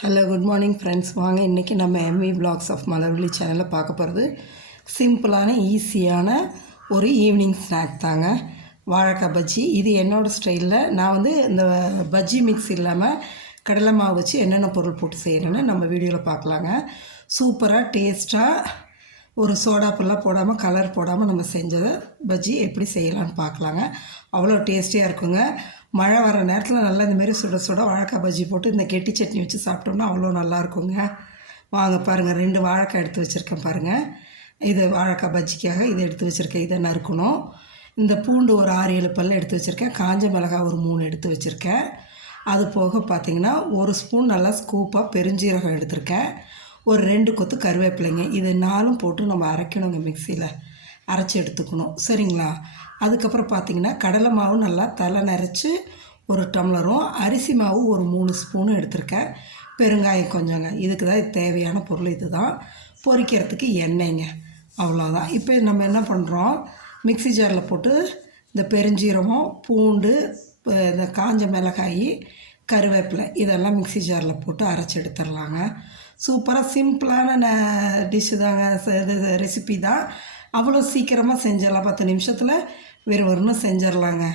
Hello good morning friends. வாங்க இன்றைக்கி நம்ம எம்வி விலாக்ஸ் ஆஃப் மலர்விழி சேனலில் பார்க்க போகிறது சிம்பிளான ஈஸியான ஒரு ஈவினிங் ஸ்நாக் தாங்க, வாழைக்காய் பஜ்ஜி. இது என்னோடய ஸ்டைலில் நான் வந்து இந்த பஜ்ஜி மிக்ஸ் இல்லாமல் கடலை மாவு வச்சு என்னென்ன பொருள் போட்டு செய்கிறேன்னு நம்ம வீடியோவில் பார்க்கலாங்க. சூப்பராக டேஸ்ட்டாக ஒரு சோடாப்பெல்லாம் போடாமல் கலர் போடாமல் நம்ம செஞ்சதை பஜ்ஜி எப்படி செய்யலான்னு பார்க்கலாங்க. அவ்வளோ டேஸ்டியாக இருக்குங்க. மழை வர நேரத்தில் நல்லா இந்தமாரி சுட சுட வாழைக்காய் பஜ்ஜி போட்டு இந்த கெட்டி சட்னி வச்சு சாப்பிட்டோம்னா அவ்வளோ நல்லாயிருக்குங்க. வாங்க பாருங்கள், 2 வாழைக்காய் எடுத்து வச்சுருக்கேன் பாருங்கள். இது வாழைக்காய் பஜ்ஜிக்காக இதை எடுத்து வச்சுருக்கேன். இதை நறுக்கணும். இந்த பூண்டு ஒரு 6-7 பல் எடுத்து வச்சுருக்கேன். காஞ்ச மிளகாய் ஒரு 3 எடுத்து வச்சுருக்கேன். அது போக பார்த்திங்கன்னா 1 ஸ்பூன் நல்லா ஸ்கூப்பாக பெருஞ்சீரகம் எடுத்திருக்கேன். ஒரு 2 கொத்து கருவேப்பிலைங்க. இது 4ம் போட்டு நம்ம அரைக்கணுங்க, மிக்சியில் அரைச்சி எடுத்துக்கணும். சரிங்களா? அதுக்கப்புறம் பார்த்திங்கன்னா கடலை மாவு நல்லா தலை நரைச்சி 1 டம்ளரும், அரிசி மாவு ஒரு 3 ஸ்பூனும் எடுத்திருக்கேன். பெருங்காயம் கொஞ்சங்க. இதுக்கு தான் இது தேவையான பொருள். இது தான் பொரிக்கிறதுக்கு எண்ணெய்ங்க. அவ்வளோதான். இப்போ நம்ம என்ன பண்ணுறோம், மிக்சி ஜாரில் போட்டு இந்த பெருஞ்சீரகம், பூண்டு, இந்த காஞ்ச மிளகாய், கருவேப்பிலை இதெல்லாம் மிக்சி ஜாரில் போட்டு அரைச்சி எடுத்துடலாங்க. சூப்பராக சிம்பிளான டிஷ்ஷு தாங்க, இது ரெசிபி தான். அவ்வளோ சீக்கிரமாக செஞ்சிடலாம். 10 நிமிஷத்தில் வெறும் செஞ்சிடலாங்க.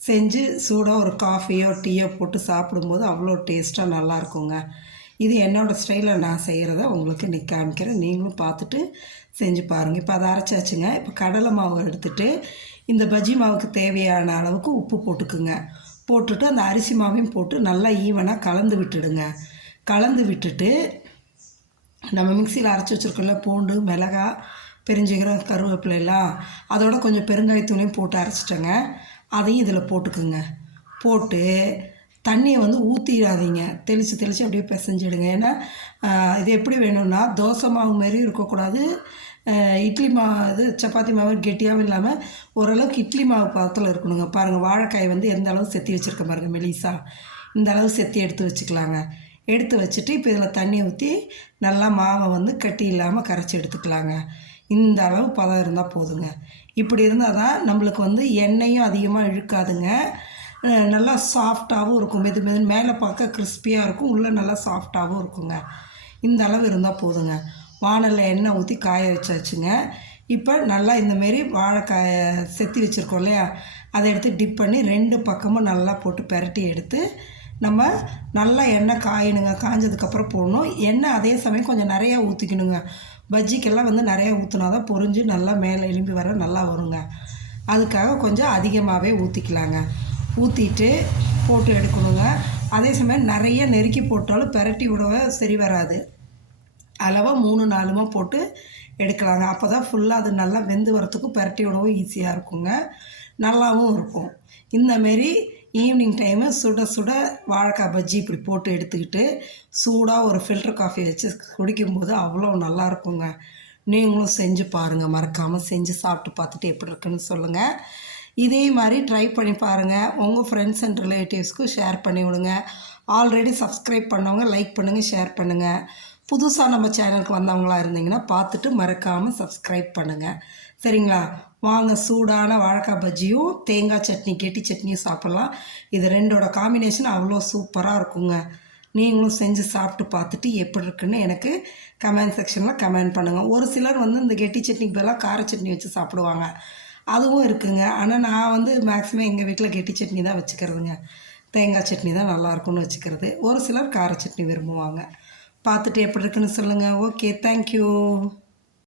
செஞ்சு சூடாக ஒரு காஃபியோ டீயோ போட்டு சாப்பிடும்போது அவ்வளோ டேஸ்ட்டாக நல்லாயிருக்குங்க. இது என்னோடய ஸ்டைலில் நான் செய்கிறத உங்களுக்கு இன்றைக்கி காமிக்கிறேன். நீங்களும் பார்த்துட்டு செஞ்சு பாருங்கள். இப்போ அதை அரைச்சாச்சுங்க. இப்போ கடலை மாவு எடுத்துகிட்டு இந்த பஜ்ஜி மாவுக்கு தேவையான அளவுக்கு உப்பு போட்டுக்குங்க. போட்டுட்டு அந்த அரிசி மாவையும் போட்டு நல்லா ஈவனாக கலந்து விட்டுடுங்க. கலந்து விட்டுட்டு நம்ம மிக்சியில் அரைச்சி வச்சுருக்கோம்ல பூண்டு, மிளகாய், பெருஞ்சீரகம், கருவேப்பிலைலாம் அதோட கொஞ்சம் பெருங்காயத்தூளையும் போட்டு அரைச்சிட்டேங்க. அதையும் இதில் போட்டுக்குங்க. போட்டு தண்ணியை வந்து ஊற்றிடாதீங்க. தெளித்து அப்படியே பிசைஞ்சிடுங்க. ஏன்னா இது எப்படி வேணும்னா தோசை மாவு மாரி இருக்கக்கூடாது, இட்லி மாவு சப்பாத்தி மாவு கெட்டியாகவும் இல்லாமல் ஓரளவுக்கு இட்லி மாவு பதத்தில் இருக்கணுங்க. பாருங்கள், வாழைக்காய் வந்து எந்த அளவு செத்தி வச்சுருக்க பாருங்கள், மெலிசா இந்த அளவு செத்தி எடுத்து வச்சுக்கலாங்க. எடுத்து வச்சுட்டு இப்போ இதில் தண்ணி ஊற்றி நல்லா மாவை வந்து கட்டி இல்லாமல் கரைச்சி எடுத்துக்கலாங்க. இந்த அளவு பதம் இருந்தால் போதுங்க. இப்படி இருந்தால் தான் நம்மளுக்கு வந்து எண்ணெயும் அதிகமாக இழுக்காதுங்க. நல்லா சாஃப்டாகவும் இருக்கும். மெதுன்னு மேலே பார்க்க கிறிஸ்பியாக இருக்கும், உள்ளே நல்லா சாஃப்டாகவும் இருக்குங்க. இந்த அளவு இருந்தால் போதுங்க. வானலில் எண்ணெய் ஊற்றி காய வச்சாச்சுங்க. இப்போ நல்லா இந்தமாரி வாழைக்காயை செத்தி வச்சுருக்கோம் இல்லையா, அதை எடுத்து டிப் பண்ணி 2 பக்கமும் நல்லா போட்டு பெரட்டி எடுத்து நம்ம நல்லா எண்ணெய் காயணுங்க. காஞ்சதுக்கப்புறம் போடணும். எண்ணெய் அதே சமயம் கொஞ்சம் நிறையா ஊற்றிக்கணுங்க. பஜ்ஜிக்கெல்லாம் வந்து நிறையா ஊற்றினா தான் பொரிஞ்சு நல்லா மேலே எலும்பி வர நல்லா வருங்க. அதுக்காக கொஞ்சம் அதிகமாகவே ஊற்றிக்கலாங்க. ஊற்றிட்டு போட்டு எடுக்கணுங்க. அதே சமயம் நிறைய நெருக்கி போட்டாலும் பெரட்டி விடவே சரி வராது. அளவாக 3-4 போட்டு எடுக்கலாங்க. அப்போ தான் ஃபுல்லாக அது நல்லா வெந்து வரத்துக்கும் பெரட்டி விடவும் ஈஸியாக இருக்குங்க, நல்லாவும் இருக்கும். இந்தமாரி ஈவினிங் டைமு சுட சுட வாழைக்காய் பஜ்ஜி இப்படி போட்டு எடுத்துக்கிட்டு சூடாக ஒரு ஃபில்டர் காஃபி வச்சு குடிக்கும்போது அவ்வளோ நல்லாயிருக்குங்க. நீங்களும் செஞ்சு பாருங்கள். மறக்காமல் செஞ்சு சாப்பிட்டு பார்த்துட்டு எப்படி இருக்குன்னு சொல்லுங்கள். இதே மாதிரி ட்ரை பண்ணி பாருங்கள். உங்கள் ஃப்ரெண்ட்ஸ் அண்ட் ரிலேட்டிவ்ஸ்க்கும் ஷேர் பண்ணி விடுங்க. ஆல்ரெடி சப்ஸ்கிரைப் பண்ணவங்க லைக் பண்ணுங்கள், ஷேர் பண்ணுங்கள். புதுசாக நம்ம சேனலுக்கு வந்தவங்களாக இருந்தீங்கன்னா பார்த்துட்டு மறக்காமல் சப்ஸ்கிரைப் பண்ணுங்கள். சரிங்களா? வாங்க, சூடான வாழைக்காய் பஜ்ஜியும் தேங்காய் சட்னி, கெட்டி சட்னியும் சாப்பிட்லாம். இது 2ஓட காம்பினேஷன் அவ்வளோ சூப்பராக இருக்குங்க. நீங்களும் செஞ்சு சாப்பிட்டு பார்த்துட்டு எப்படி இருக்குன்னு எனக்கு கமெண்ட் செக்ஷனில் கமெண்ட் பண்ணுங்கள். ஒரு சிலர் வந்து இந்த கெட்டி சட்னிக்கு பதிலாக கார சட்னி வச்சு சாப்பிடுவாங்க, அதுவும் இருக்குங்க. ஆனால் நான் வந்து மேக்ஸிமம் எங்கள் வீட்டில் கெட்டி சட்னி தான் வச்சுக்கிறதுங்க. தேங்காய் சட்னி தான் நல்லாயிருக்குன்னு வச்சுக்கிறது. ஒரு சிலர் கார சட்னி விரும்புவாங்க. பார்த்துட்டு எப்படி இருக்குன்னு சொல்லுங்கள். Okay, thank you.